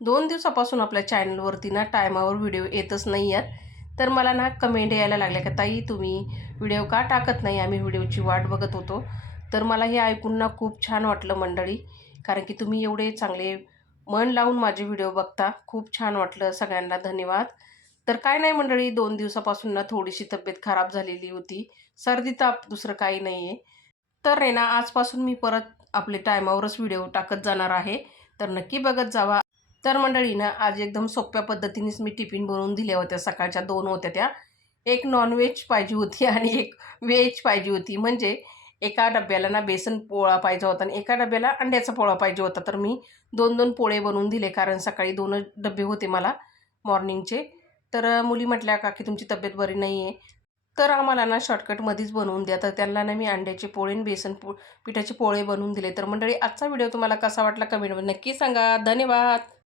2 दिवसापासून आपल्या चॅनलवरती ना टायमावर व्हिडिओ येतच नाही आहेत. तर मला ना कमेंट यायला लागल्या का ताई तुम्ही व्हिडिओ का टाकत नाही, आम्ही व्हिडिओची वाट बघत होतो. तर मला हे ऐकून ना खूप छान वाटलं मंडळी, कारण की तुम्ही एवढे चांगले मन लावून माझे व्हिडिओ बघता. खूप छान वाटलं, सगळ्यांना धन्यवाद. तर काय नाही मंडळी, 2 दिवसापासून ना थोडीशी तब्येत खराब झालेली होती. सर्दी ताप दुसरं काही नाही आहे. तर आहे ना आजपासून मी परत आपले टायमावरच व्हिडिओ टाकत जाणार आहे. तर नक्की बघत जावा. तर मंडळी ना आज एकदम सोप्या पद्धतीनेच मी टिफिन बनवून दिल्या होत्या. सकाळच्या 2 होत्या त्या. एक नॉन-व्हेज पाहिजे होती आणि एक व्हेज पाहिजे होती. म्हणजे एका डब्याला ना बेसन पोळा पाहिजे होता आणि एका डब्याला अंड्याचा पोळा पाहिजे होता. तर मी 2-2 पोळे बनवून दिले, कारण सकाळी 2च डब्बे होते मला मॉर्निंगचे. तर मुली म्हटल्या, "काकी तुमची तब्येत बरी नाही आहे, तर आम्हाला ना शॉर्टकटमध्येच बनवून द्या." तर त्यांना ना मी अंड्याचे पोळे आणि पिठाचे पोळे बनवून दिले. तर मंडळी आजचा व्हिडिओ तुम्हाला कसा वाटला कमेंटमध्ये नक्की सांगा. धन्यवाद.